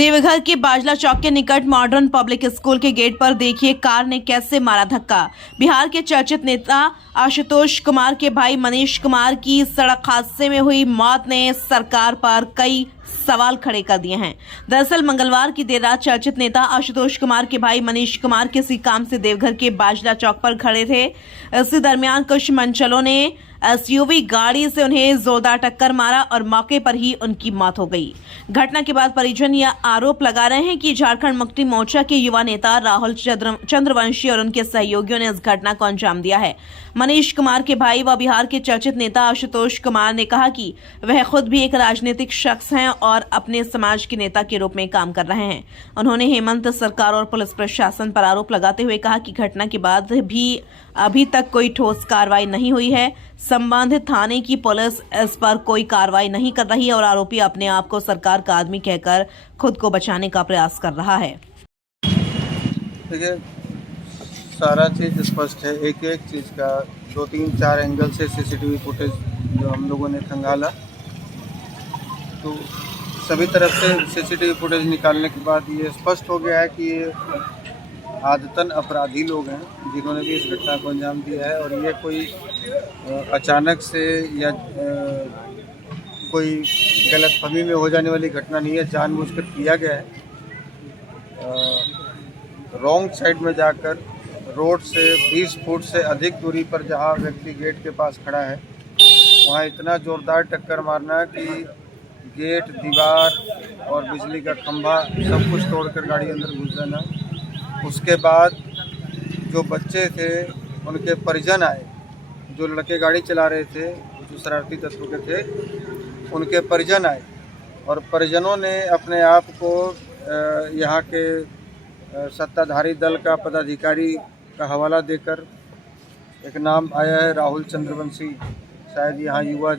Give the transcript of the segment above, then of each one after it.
देवघर के बाजला चौक के निकट मॉडर्न पब्लिक स्कूल के गेट पर देखिए कार ने कैसे मारा धक्का। बिहार के चर्चित नेता आशुतोष कुमार के भाई मनीष कुमार की सड़क हादसे में हुई मौत ने सरकार पर कई सवाल खड़े कर दिए हैं। दरअसल मंगलवार की देर रात चर्चित नेता आशुतोष कुमार के भाई मनीष कुमार किसी काम से देवघर के बाजला चौक पर खड़े थे। इसी दरमियान कुछ मनचलों ने एसयूवी गाड़ी से उन्हें जोरदार टक्कर मारा और मौके पर ही उनकी मौत हो गई। घटना के बाद परिजन यह आरोप लगा रहे हैं कि झारखंड मुक्ति मोर्चा के युवा नेता राहुल चंद्रवंशी और उनके सहयोगियों ने इस घटना को अंजाम दिया है। मनीष कुमार के भाई व बिहार के चर्चित नेता आशुतोष कुमार ने कहा कि वह खुद भी एक राजनीतिक शख्स हैं और अपने समाज के नेता के रूप में काम कर रहे हैं। उन्होंने हेमंत सरकार और पुलिस प्रशासन पर आरोप लगाते हुए कहा कि घटना के बाद भी अभी तक कोई ठोस कार्रवाई नहीं हुई है। संबंधित थाने की पुलिस इस पर कोई कार्रवाई नहीं कर रही है और आरोपी अपने आप को सरकार का आदमी कहकर खुद को बचाने का प्रयास कर रहा है। देखिए, सारा चीज़ स्पष्ट है। एक एक चीज़ का 2, 3, 4 एंगल से सीसीटीवी फुटेज जो हम लोगों ने खंगाला, तो सभी तरफ से सीसीटीवी फुटेज निकालने के बाद ये स्पष्ट हो गया है कि ये आदतन अपराधी लोग हैं जिन्होंने भी इस घटना को अंजाम दिया है। और ये कोई अचानक से या कोई गलतफहमी में हो जाने वाली घटना नहीं है, जानबूझकर किया गया है। रॉन्ग साइड में जाकर रोड से 20 फुट से अधिक दूरी पर जहां व्यक्ति गेट के पास खड़ा है वहां इतना जोरदार टक्कर मारना कि गेट, दीवार और बिजली का खंभा सब कुछ तोड़कर गाड़ी अंदर घुस जाना। उसके बाद जो बच्चे थे उनके परिजन आए, जो लड़के गाड़ी चला रहे थे, जो शरारती तत्व के थे, उनके परिजन आए और परिजनों ने अपने आप को यहाँ के सत्ताधारी दल का पदाधिकारी का हवाला देकर, एक नाम आया है राहुल चंद्रवंशी, शायद यहाँ युवा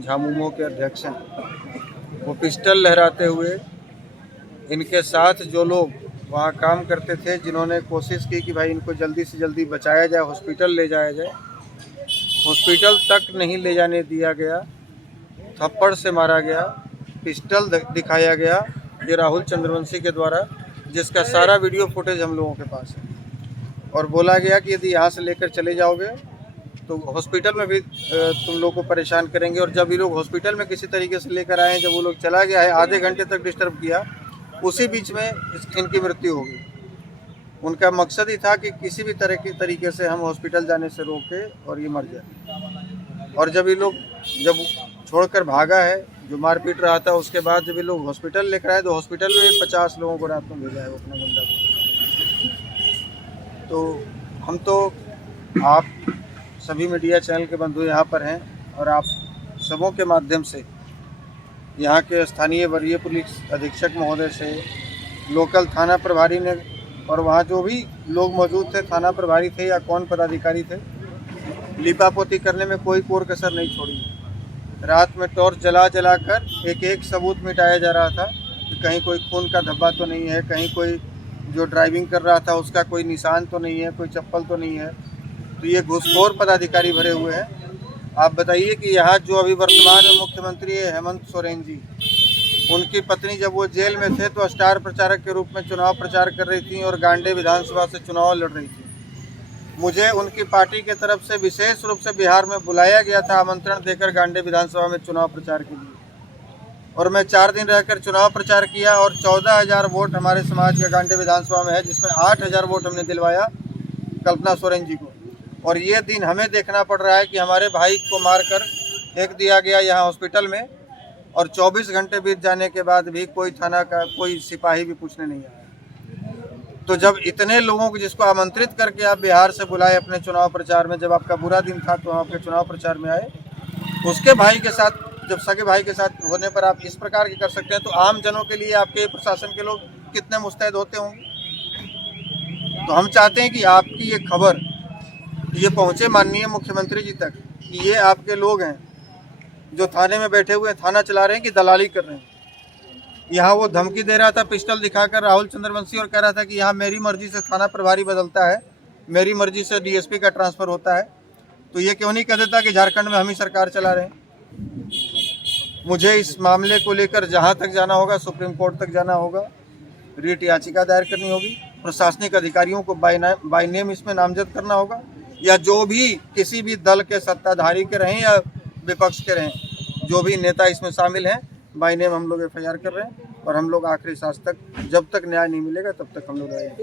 झामुमो के अध्यक्ष हैं, वो पिस्टल लहराते हुए इनके साथ जो लोग वहाँ काम करते थे, जिन्होंने कोशिश की कि भाई इनको जल्दी से जल्दी बचाया जाए, हॉस्पिटल ले जाया जाए, हॉस्पिटल तक नहीं ले जाने दिया गया, थप्पड़ से मारा गया, पिस्टल दिखाया गया ये राहुल चंद्रवंशी के द्वारा, जिसका सारा वीडियो फुटेज हम लोगों के पास है। और बोला गया कि यदि यहाँ से लेकर चले जाओगे तो हॉस्पिटल में भी तुम लोग को परेशान करेंगे। और जब ये लोग हॉस्पिटल में किसी तरीके से लेकर आए, जब वो लोग चला गया है, आधे घंटे तक डिस्टर्ब किया, उसी बीच में इनकी मृत्यु हो गई। उनका मकसद ही था कि किसी भी तरह की तरीके से हम हॉस्पिटल जाने से रोके और ये मर जाए। और जब ये लोग छोड़कर भागा है, जो मार पीट रहा था, उसके बाद जब ये लोग हॉस्पिटल लेकर आए तो हॉस्पिटल में 50 लोगों को रात में भेजा है वो अपने गुंडा को। तो हम तो आप सभी मीडिया चैनल के बंधु यहाँ पर हैं और आप सबों के माध्यम से यहाँ के स्थानीय वरीय पुलिस अधीक्षक महोदय से, लोकल थाना प्रभारी ने और वहाँ जो भी लोग मौजूद थे, थाना प्रभारी थे या कौन पदाधिकारी थे, लिपापोती करने में कोई कोर कसर नहीं छोड़ी। रात में टॉर्च जला कर एक एक सबूत मिटाया जा रहा था कि कहीं कोई खून का धब्बा तो नहीं है, कहीं कोई जो ड्राइविंग कर रहा था उसका कोई निशान तो नहीं है, कोई चप्पल तो नहीं है। तो ये घूसखोर पदाधिकारी भरे हुए हैं। आप बताइए कि यहाँ जो अभी वर्तमान में मुख्यमंत्री है हेमंत सोरेन जी, उनकी पत्नी जब वो जेल में थे तो स्टार प्रचारक के रूप में चुनाव प्रचार कर रही थी और गांडे विधानसभा से चुनाव लड़ रही थी। मुझे उनकी पार्टी के तरफ से विशेष रूप से बिहार में बुलाया गया था, आमंत्रण देकर गांडे विधानसभा में चुनाव प्रचार के लिए, और मैं 4 दिन रहकर चुनाव प्रचार किया और 14,000 वोट हमारे समाज के गांडे विधानसभा में है, जिसमें 8,000 वोट हमने दिलवाया कल्पना सोरेन जी को। और ये दिन हमें देखना पड़ रहा है कि हमारे भाई को मारकर फेंक दिया गया यहाँ हॉस्पिटल में, और 24 घंटे बीत जाने के बाद भी कोई थाना का कोई सिपाही भी पूछने नहीं आया। तो जब इतने लोगों को जिसको आमंत्रित करके आप बिहार से बुलाए अपने चुनाव प्रचार में, जब आपका बुरा दिन था तो आपके चुनाव प्रचार में आए, उसके भाई के साथ, जब सगे भाई के साथ होने पर आप इस प्रकार की कर सकते हैं, तो आम जनों के लिए आपके प्रशासन के लोग कितने मुस्तैद होते होंगे। तो हम चाहते हैं कि आपकी ये खबर ये पहुंचे माननीय मुख्यमंत्री जी तक कि ये आपके लोग हैं जो थाने में बैठे हुए थाना चला रहे हैं कि दलाली कर रहे हैं। यहाँ वो धमकी दे रहा था पिस्टल दिखाकर राहुल चंद्रवंशी, और कह रहा था कि यहाँ मेरी मर्जी से थाना प्रभारी बदलता है, मेरी मर्जी से डीएसपी का ट्रांसफ़र होता है। तो ये क्यों नहीं कह देता कि झारखंड में हम ही सरकार चला रहे हैं। मुझे इस मामले को लेकर जहां तक जाना होगा, सुप्रीम कोर्ट तक जाना होगा, रीट याचिका दायर करनी होगी, प्रशासनिक अधिकारियों को बाय नेम इसमें नामजद करना होगा, या जो भी किसी भी दल के सत्ताधारी के रहें या विपक्ष के रहें, जो भी नेता इसमें शामिल हैं, बाय नेम हम लोग FIR कर रहे हैं और हम लोग आखिरी सांस तक, जब तक न्याय नहीं मिलेगा तब तक हम लोग रहेंगे।